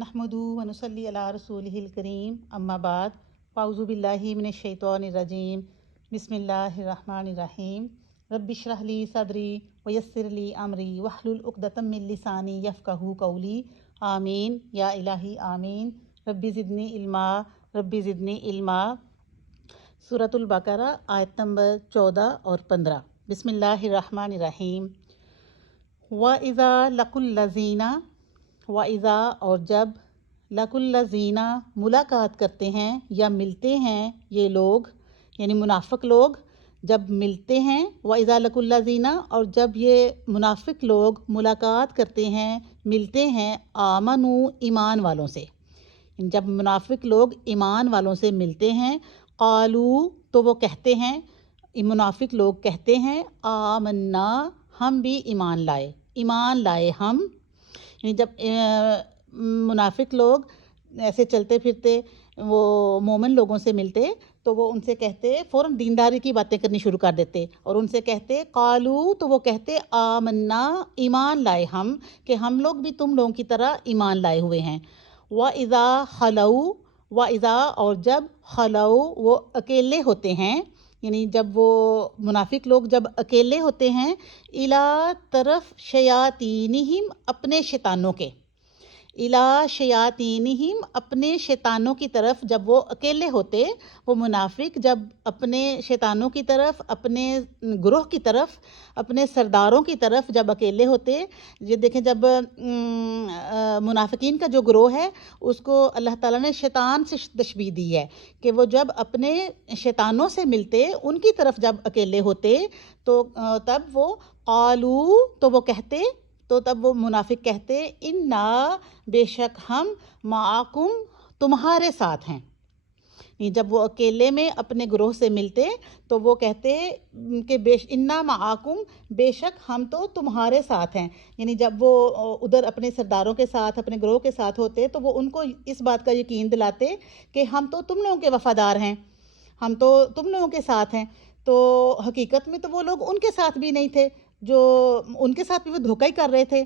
नहमदु व नुसल्ली अला रसूलिहिल करीम अम्मा बाद फ़ाउज़ु बिल्लाहि मिनश शैतानिर रजीम बिस्मिल्लाहिर रहमानिर रहीम रब्बि इश्रह ली सदरी व यस्सिर ली अमरी वहलुल उक़दतम मिन लिसानी यफ़क़हू क़ौली आमीन या इलाही आमीन। रब्बि ज़िदनी इल्मा। सूरतुल बकरा आयत नंबर 14 और 15। बिस्मिल्लाहिर रहमानिर रहीम। व इज़ा लकुल लज़ीना, व इज़ा और जब, लकुल लज़ीना मुलाकात करते हैं या मिलते हैं ये लोग यानी मुनाफिक लोग जब मिलते हैं। व इज़ा लकुल लज़ीना और जब ये मुनाफिक लोग मुलाकात करते हैं मिलते हैं आमनू ईमान वालों से। जब मुनाफिक लोग ईमान वालों से मिलते हैं क़ालू तो वो कहते हैं, मुनाफिक लोग कहते हैं आमन्ना हम भी ईमान लाए हम। यानी जब मुनाफिक लोग ऐसे चलते फिरते वो मोमिन लोगों से मिलते तो वो उनसे कहते, फ़ौरन दीनदारी की बातें करनी शुरू कर देते और उनसे कहते क़ालू तो वो कहते आमन्ना ईमान लाए हम, कि हम लोग भी तुम लोगों की तरह ईमान लाए हुए हैं। व इज़ा खलऊ, व इज़ा और जब खलऊ वो अकेले होते हैं, यानी जब वो मुनाफिक लोग जब अकेले होते हैं इला तरफ शयातीनिहिम अपने शैतानों के, इला शयातीनिहिम अपने शैतानों की तरफ जब वो अकेले होते, वो मुनाफिक जब अपने शैतानों की तरफ, अपने ग्रोह की तरफ, अपने सरदारों की तरफ जब अकेले होते। ये देखें जब मुनाफिकीन का जो ग्रोह है उसको अल्लाह ताला ने शैतान से तशबीह दी है कि वो जब अपने शैतानों से मिलते, उनकी तरफ जब अकेले होते तो तब वो क़ालू तो वो कहते, तो तब वो मुनाफिक कहते इन्ना बेशक हम माकुम तुम्हारे साथ हैं। जब वो अकेले में अपने ग्रोह से मिलते तो वो कहते कि इन्ना माकुम बेशक हम तो तुम्हारे साथ हैं। यानी जब वो उधर अपने सरदारों के साथ, अपने ग्रोह के साथ होते तो वो उनको इस बात का यकीन दिलाते कि हम तो तुम लोगों के वफ़ादार हैं, हम तो तुम लोगों के साथ हैं। तो हकीकत में तो वो लोग उनके साथ भी नहीं थे, जो उनके साथ भी वो धोखा ही कर रहे थे।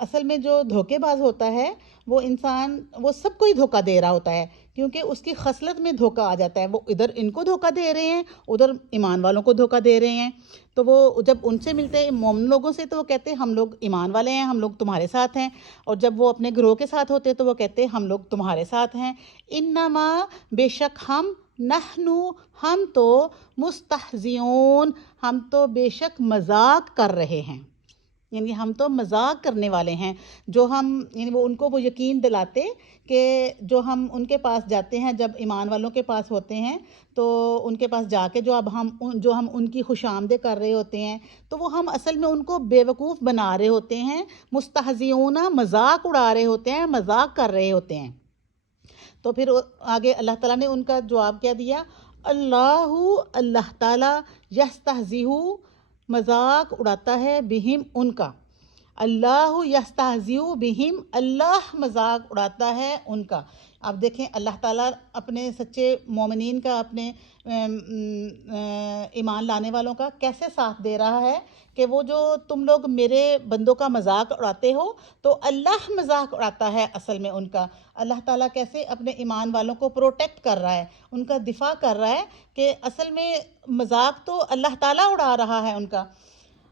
असल में जो धोखेबाज होता है वो इंसान वो सबको ही धोखा दे रहा होता है, क्योंकि उसकी खसलत में धोखा आ जाता है। वो इधर इनको धोखा दे रहे हैं, उधर ईमान वालों को धोखा दे रहे हैं। तो वो जब उनसे मिलते हैं मोमिन लोगों से तो वो कहते हैं हम लोग ईमान वाले हैं, हम लोग तुम्हारे साथ हैं। और जब वो अपने ग्रोह के साथ होते तो वो कहते हैं हम लोग तुम्हारे साथ हैं। इन्नमा बेशक हम, नहनु हम तो, मुस्तहज़िऊन हम तो बेशक मजाक कर रहे हैं, यानी हम तो मजाक करने वाले हैं। जो हम यानी वो उनको वो यकीन दिलाते कि जो हम उनके पास जाते हैं, जब ईमान वालों के पास होते हैं तो उनके पास जाके जो हम उनकी खुशामदे कर रहे होते हैं तो वो हम असल में उनको बेवकूफ़ बना रहे होते हैं। मुस्तहज़िऊना मजाक उड़ा रहे होते हैं, मजाक कर रहे होते हैं। तो फिर आगे अल्लाह ताला ने उनका जवाब क्या दिया, अल्लाह ताला यस्तहज़िहु मजाक उड़ाता है बिहिम उनका, अल्लाह यस्तहज़िउ बिहिम अल्लाह मजाक उड़ाता है उनका। अब देखें अल्लाह ताला अपने सच्चे मोमिनीन का, अपने ईमान लाने वालों का कैसे साथ दे रहा है कि वो जो तुम लोग मेरे बंदों का मजाक उड़ाते हो तो अल्लाह मजाक उड़ाता है असल में उनका। अल्लाह ताला कैसे अपने ईमान वालों को प्रोटेक्ट कर रहा है, उनका दिफा कर रहा है कि असल में मजाक तो अल्लाह ताला उड़ा रहा है उनका।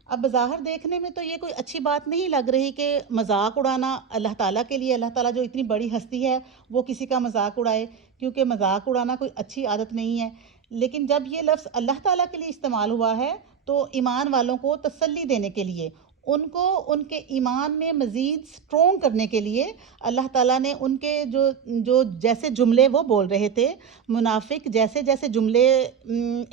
अब बज़ाहिर देखने में तो ये कोई अच्छी बात नहीं लग रही कि मजाक उड़ाना अल्लाह ताला के लिए, अल्लाह ताला जो इतनी बड़ी हस्ती है वो किसी का मजाक उड़ाए, क्योंकि मजाक उड़ाना कोई अच्छी आदत नहीं है। लेकिन जब ये लफ्ज़ अल्लाह ताला के लिए इस्तेमाल हुआ है तो ईमान वालों को तसल्ली देने के लिए, उनको उनके ईमान में मज़ीद स्ट्रॉन्ग करने के लिए अल्लाह ताला ने उनके जो जैसे जुमले वो बोल रहे थे, मुनाफिक जैसे जैसे जुमले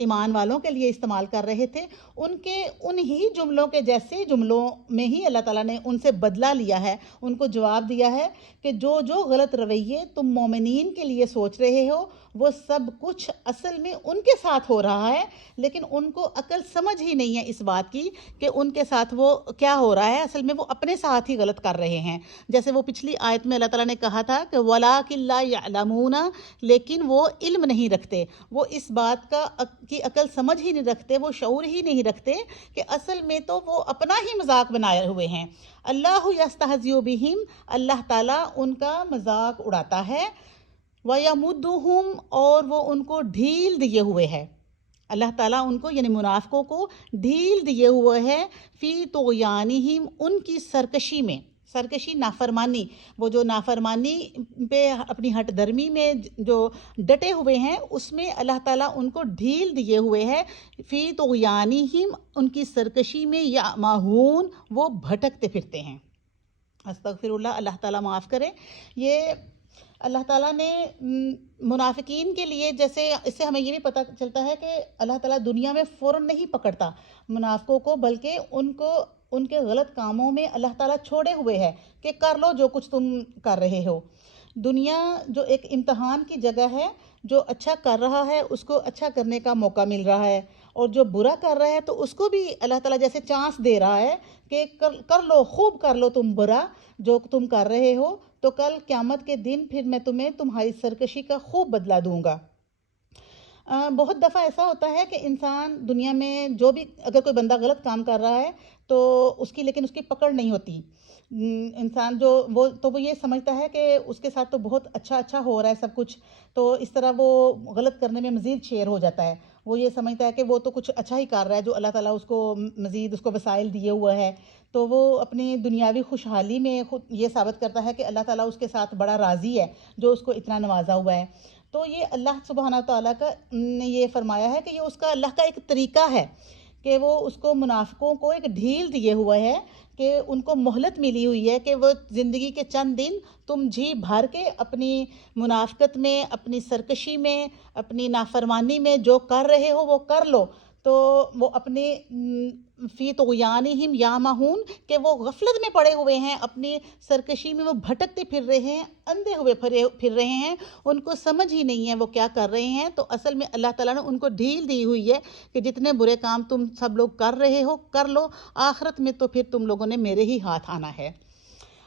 ईमान वालों के लिए इस्तेमाल कर रहे थे, उनके उन्हीं जुमलों के जैसे जुमलों में ही अल्लाह ताला ने उनसे बदला लिया है, उनको जवाब दिया है कि जो जो गलत रवैये तुम मोमिनीन के लिए सोच रहे हो वो सब कुछ असल में उनके साथ हो रहा है, लेकिन उनको अकल समझ ही नहीं है इस बात की कि उनके साथ वो کیا ہو رہا ہے، اصل میں وہ اپنے ساتھ ہی غلط کر رہے ہیں. جیسے وہ پچھلی آیت میں اللہ تعالیٰ نے کہا تھا کہ وَلَٰكِن لَا يَعْلَمُونَ، لیکن وہ علم نہیں رکھتے، وہ اس بات کی عقل سمجھ ہی نہیں رکھتے، وہ شعور ہی نہیں رکھتے کہ اصل میں تو وہ اپنا ہی مذاق بنائے ہوئے ہیں. اللہ یستہزئ بہم، اللہ تعالیٰ ان کا مذاق اڑاتا ہے. وَيَمُدُّهُمْ، اور وہ ان کو ڈھیل دیے ہوئے ہے. اللہ تعالیٰ ان کو یعنی منافقوں کو ڈھیل دیے ہوئے ہے فی طغیانہم، ان کی سرکشی میں. سرکشی نافرمانی، وہ جو نافرمانی پہ اپنی ہٹ درمی میں جو ڈٹے ہوئے ہیں، اس میں اللہ تعالیٰ ان کو ڈھیل دیے ہوئے ہے. فی طغیانہم، ان کی سرکشی میں، یعمہون، وہ بھٹکتے پھرتے ہیں. استغفر اللہ، اللہ تعالیٰ معاف کرے. یہ اللہ تعالیٰ نے منافقین کے لیے، جیسے اس سے ہمیں یہ بھی پتہ چلتا ہے کہ اللہ تعالیٰ دنیا میں فوراً نہیں پکڑتا منافقوں کو، بلکہ ان کے غلط کاموں میں اللہ تعالیٰ چھوڑے ہوئے ہے کہ کر لو جو کچھ تم کر رہے ہو. دنیا جو ایک امتحان کی جگہ ہے، جو اچھا کر رہا ہے اس کو اچھا کرنے کا موقع مل رہا ہے، اور جو برا کر رہا ہے تو اس کو بھی اللہ تعالیٰ جیسے چانس دے رہا ہے کہ کر لو، خوب کر لو تم برا جو تم کر رہے ہو، تو کل قیامت کے دن پھر میں تمہیں تمہاری سرکشی کا خوب بدلہ دوں گا. بہت دفعہ ایسا ہوتا ہے کہ انسان دنیا میں جو بھی، اگر کوئی بندہ غلط کام کر رہا ہے تو لیکن اس کی پکڑ نہیں ہوتی. انسان وہ یہ سمجھتا ہے کہ اس کے ساتھ تو بہت اچھا ہو رہا ہے سب کچھ، تو اس طرح وہ غلط کرنے میں مزید شیر ہو جاتا ہے. وہ یہ سمجھتا ہے کہ وہ تو کچھ اچھا ہی کر رہا ہے، جو اللہ تعالیٰ اس کو مزید اس کو وسائل دیے ہوا ہے، تو وہ اپنی دنیاوی خوشحالی میں خود یہ ثابت کرتا ہے کہ اللہ تعالیٰ اس کے ساتھ بڑا راضی ہے جو اس کو اتنا نوازا ہوا ہے. تو یہ اللہ سبحانہ تعالیٰ کا نے یہ فرمایا ہے کہ یہ اس کا اللہ کا ایک طریقہ ہے کہ وہ اس کو منافقوں کو ایک ڈھیل دیے ہوئے ہے، کہ ان کو مہلت ملی ہوئی ہے کہ وہ زندگی کے چند دن تم جی بھر کے اپنی منافقت میں، اپنی سرکشی میں، اپنی نافرمانی میں جو کر رہے ہو وہ کر لو. تو وہ اپنے فی طغیانہم یعمہون، کہ وہ غفلت میں پڑے ہوئے ہیں، اپنی سرکشی میں وہ بھٹکتے پھر رہے ہیں، اندھے ہوئے پھر رہے ہیں، ان کو سمجھ ہی نہیں ہے وہ کیا کر رہے ہیں. تو اصل میں اللہ تعالیٰ نے ان کو ڈھیل دی ہوئی ہے کہ جتنے برے کام تم سب لوگ کر رہے ہو کر لو، آخرت میں تو پھر تم لوگوں نے میرے ہی ہاتھ آنا ہے.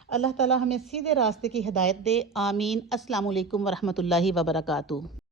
اللہ تعالیٰ ہمیں سیدھے راستے کی ہدایت دے. آمین. السلام علیکم ورحمۃ اللہ وبرکاتہ.